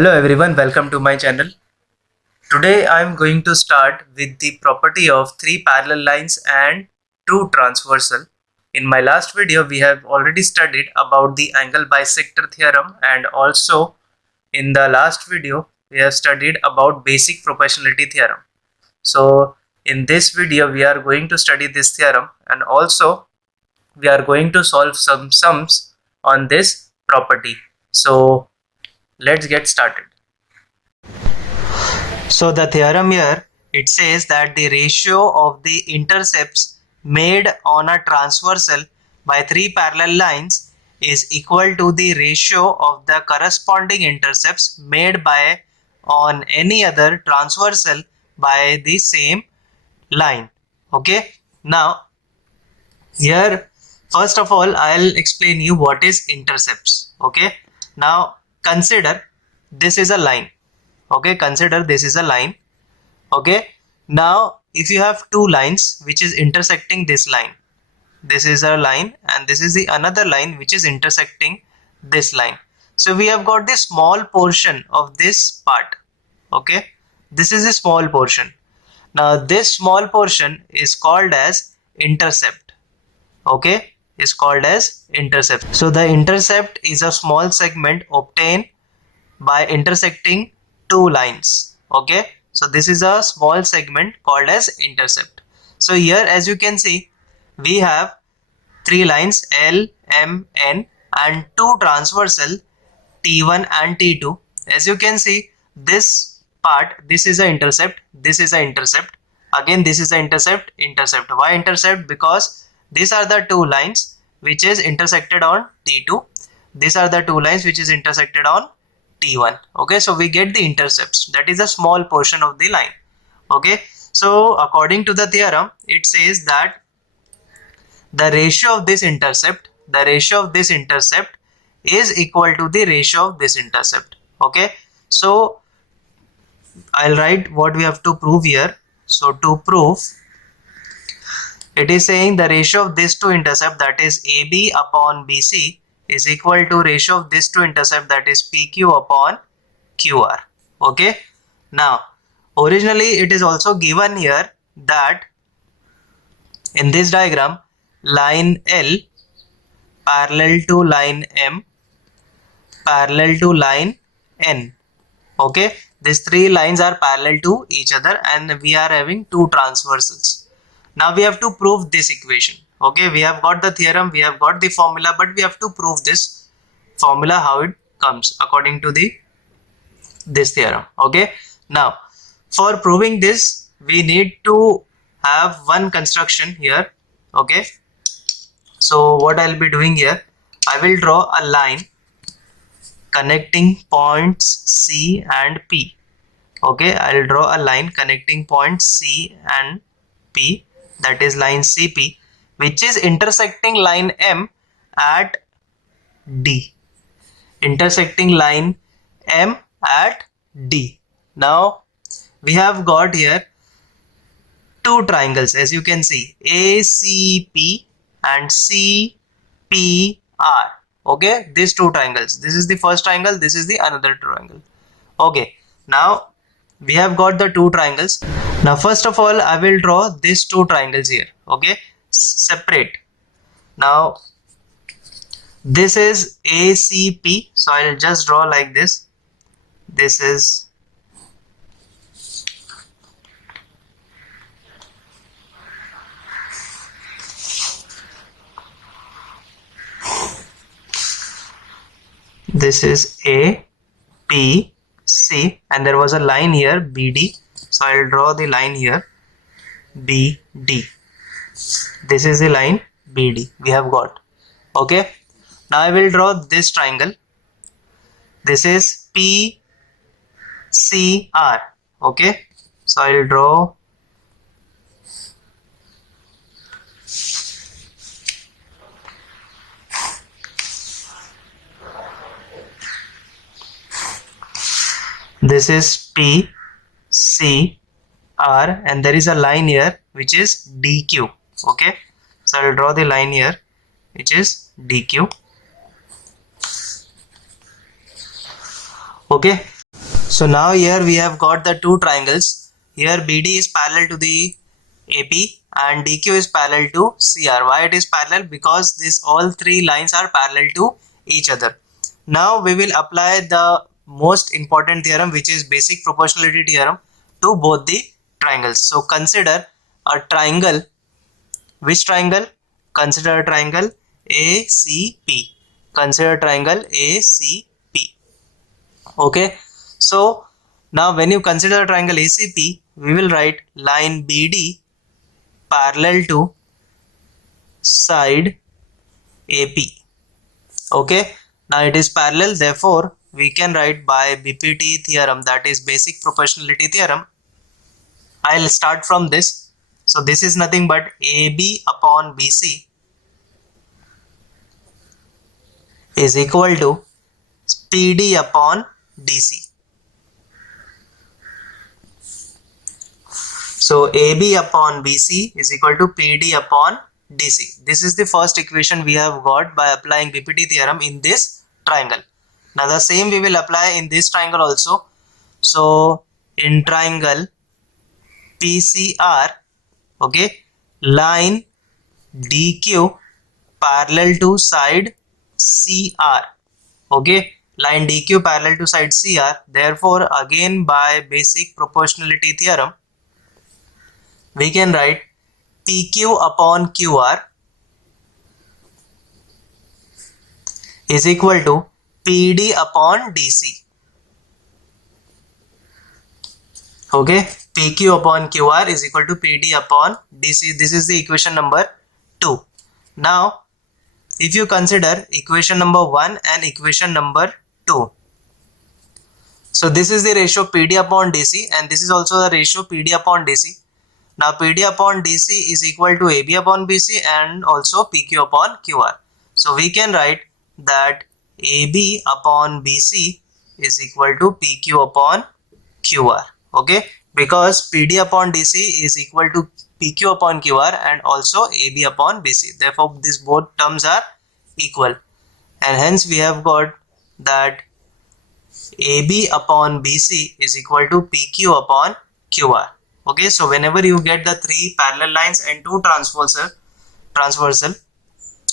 Hello everyone, welcome to my channel. Today I am going to start with the property of three parallel lines and two transversal. In my last video we have already studied about the angle bisector theorem, and also in the last video we have studied about basic proportionality theorem. So in this video we are going to study this theorem, and also we are going to solve some sums on this property. So let's get started. So the theorem here, it says that the ratio of the intercepts made on a transversal by three parallel lines is equal to the ratio of the corresponding intercepts made by on any other transversal by the same line. Okay, now here first of all I'll explain you what is intercepts. Okay, now consider this is a line. Okay, consider this is a line. Okay, now if you have two lines which is intersecting this line, this is a line and this is the another line which is intersecting this line. So we have got this small portion of this part. Okay, this is a small portion. Now this small portion is called as intercept. Okay, is called as intercept. So the intercept is a small segment obtained by intersecting two lines. Okay, so this is a small segment called as intercept. So here as you can see we have three lines L, M, N and two transversal T1 and T2. As you can see this part, this is an intercept, this is an intercept, again this is an intercept, intercept. Why intercept? Because these are the two lines which is intersected on T2, these are the two lines which is intersected on T1. Okay, so we get the intercepts, that is a small portion of the line. Okay, so according to the theorem it says that the ratio of this intercept, is equal to the ratio of this intercept. Okay, so I'll write what we have to prove here. So to prove, it is saying the ratio of these two intercept, that is AB upon BC, is equal to ratio of these two intercept, that is PQ upon QR. Okay, now originally it is also given here that in this diagram line L parallel to line M parallel to line N. Okay, these three lines are parallel to each other and we are having two transversals. Now we have to prove this equation. Okay, we have got the theorem, we have got the formula, but we have to prove this formula, how it comes according to this theorem. Okay, now for proving this we need to have one construction here. Okay, so what I'll be doing here, I will draw a line connecting points C and P. Okay, I'll draw a line connecting points C and P, that is line CP, which is intersecting line M at D, intersecting line M at D. Now we have got here two triangles, as you can see, ACP and CPR. Okay, these two triangles, this is the first triangle, this is the another triangle. Okay, now we have got the two triangles. Now first of all I will draw these two triangles here. Okay, separate. Now this is ACP, so I'll just draw like this. This is A, P, C, and there was a line here BD, so I'll draw the line here BD. This is the line BD we have got. Okay, now I will draw this triangle. This is PCR. Okay, so I will draw this is PCR and there is a line here which is DQ. Okay, so I will draw the line here which is DQ. Okay, So now here we have got the two triangles. Here BD is parallel to the AP and DQ is parallel to CR. Why it is parallel? Because this all three lines are parallel to each other. Now we will apply the most important theorem, which is basic proportionality theorem, to both the triangles. So consider a triangle. Which triangle? Consider a triangle ACP. Consider triangle ACP. Okay. So now when you consider a triangle ACP, we will write line BD parallel to side AP. Okay. Now it is parallel, therefore we can write by BPT theorem, that is basic proportionality theorem. I'll start from this. So this is nothing but AB upon BC is equal to PD upon DC. So AB upon BC is equal to PD upon DC. This is the first equation we have got by applying BPT theorem in this triangle. Now the same we will apply in this triangle also. So in triangle PCR, okay, line DQ parallel to side CR. Okay, line DQ parallel to side CR. Therefore, again by basic proportionality theorem, we can write PQ upon QR is equal to PD upon DC. Okay, PQ upon QR is equal to PD upon DC. This is the equation number 2. Now, if you consider equation number 1 and equation number 2. So this is the ratio PD upon DC and this is also the ratio PD upon DC. Now PD upon DC is equal to AB upon BC and also PQ upon QR. So we can write that AB upon BC is equal to PQ upon QR. Okay, because PD upon DC is equal to PQ upon QR and also AB upon BC. Therefore, these both terms are equal, and hence we have got that AB upon BC is equal to PQ upon QR. Okay, so whenever you get the three parallel lines and two transversal,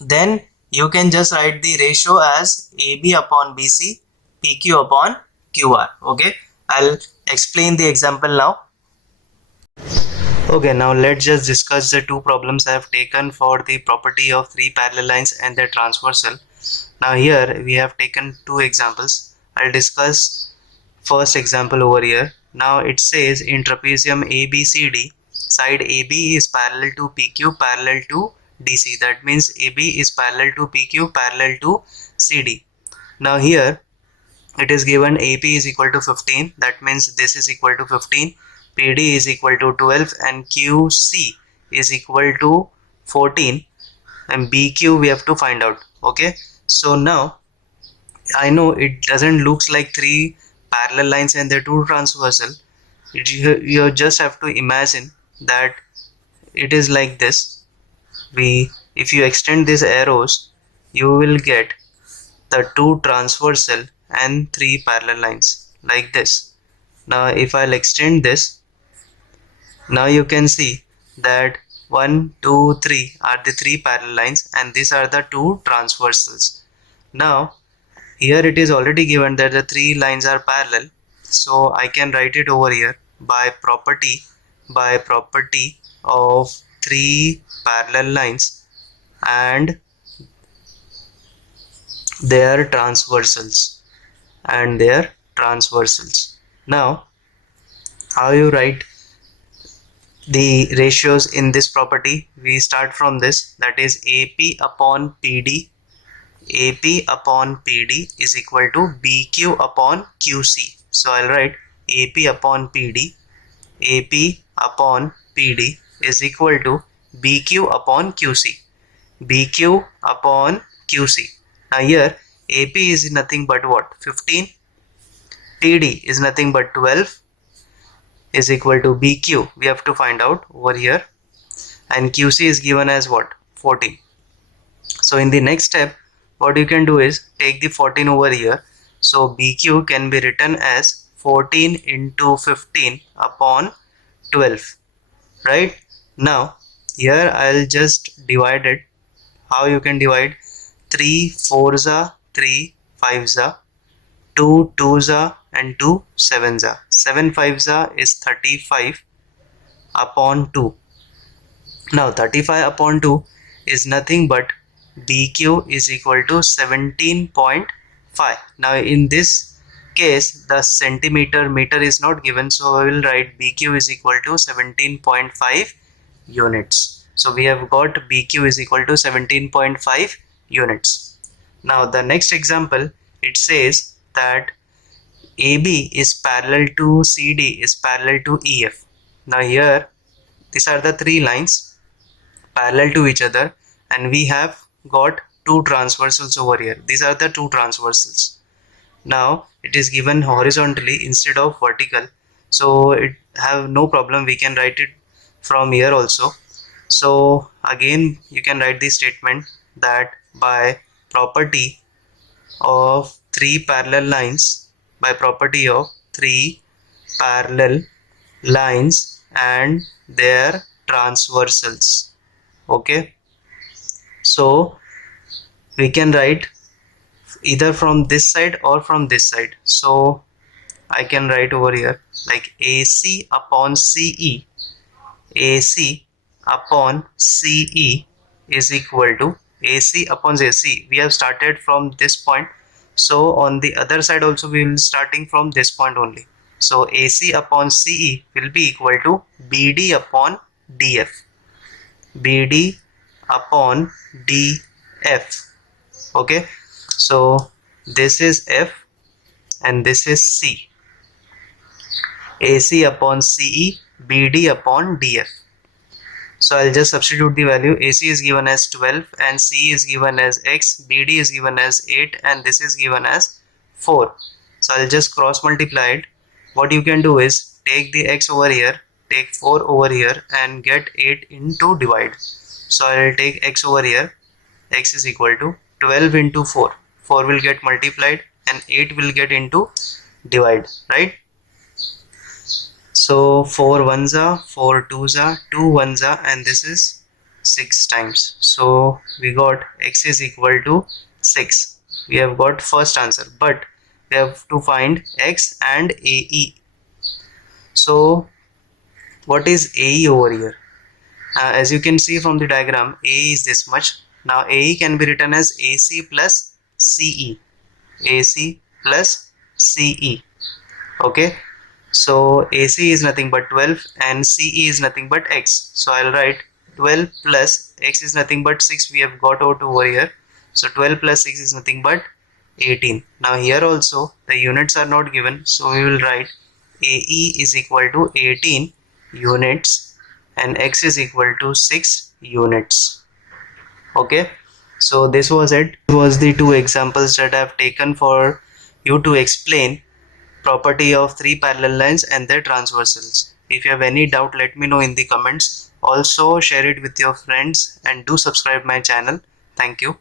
then you can just write the ratio as AB upon BC, PQ upon QR. Okay, I'll explain the example now. Okay, now let's just discuss the two problems I have taken for the property of three parallel lines and their transversal. Now here we have taken two examples. I'll discuss first example over here. Now it says in trapezium ABCD, side AB is parallel to PQ parallel to DC. That means AB is parallel to PQ parallel to CD. Now here it is given AP is equal to 15. That means this is equal to 15. PD is equal to 12 and QC is equal to 14, and BQ we have to find out. Okay, so now I know it doesn't looks like three parallel lines and they're two transversal. You just have to imagine that it is like this. If you extend these arrows, you will get the two transversal and three parallel lines like this. Now if I'll extend this, now you can see that 1, 2, 3 are the three parallel lines and these are the two transversals. Now here it is already given that the three lines are parallel, so I can write it over here by property of three parallel lines and their transversals Now how you write the ratios in this property? We start from this, that is AP upon PD is equal to BQ upon QC. So I'll write AP upon PD is equal to BQ upon QC. Now here AP is nothing but what? 15. PD is nothing but 12 is equal to BQ. We have to find out over here, and QC is given as what? 14. So in the next step, what you can do is take the 14 over here. So BQ can be written as 14 into 15 upon 12, right? Now here I'll just divide it. How you can divide? 3 4s are 3 5s are 2 2s are and 2 7s are 7 5s are is 35 upon 2. Now 35 upon 2 is nothing but BQ is equal to 17.5. Now in this case the centimeter meter is not given, so I will write BQ is equal to 17.5 units. So we have got BQ is equal to 17.5 units. Now the next example, it says that AB is parallel to CD is parallel to EF. Now here these are the three lines parallel to each other, and we have got two transversals over here. These are the two transversals. Now it is given horizontally instead of vertical, so it have no problem, we can write it from here also. So again you can write this statement that by property of three parallel lines, by property of three parallel lines and their transversals. Okay, so we can write either from this side or from this side. So I can write over here like AC upon CE, AC upon CE is equal to AC upon AC. We have started from this point, so on the other side also we will starting from this point only. So AC upon CE will be equal to BD upon DF, BD upon DF. Okay, so this is F and this is C. AC upon CE, BD upon DF. So I'll just substitute the value. AC is given as 12 and CE is given as X, BD is given as 8 and this is given as 4. So I'll just cross multiply it. What you can do is take the X over here, take 4 over here and get 8 into divide. So I'll take X over here. X is equal to 12 into 4. 4 will get multiplied and 8 will get into divide, right? So 4 ones are, 4 twos are, 2 ones are, and this is 6 times. So we got X is equal to 6. We have got first answer, but we have to find X and AE. So what is AE over here? As you can see from the diagram, AE is this much. Now AE can be written as AC plus CE, AC plus CE. Okay, so AC is nothing but 12 and CE is nothing but X. So I'll write 12 plus X is nothing but 6. We have got out over here. So 12 plus 6 is nothing but 18. Now here also the units are not given, so we will write AE is equal to 18 units and X is equal to 6 units. Okay, so this was it. This was the two examples that I have taken for you to explain property of three parallel lines and their transversals. If you have any doubt, let me know in the comments. Also share it with your friends and do subscribe my channel. Thank you.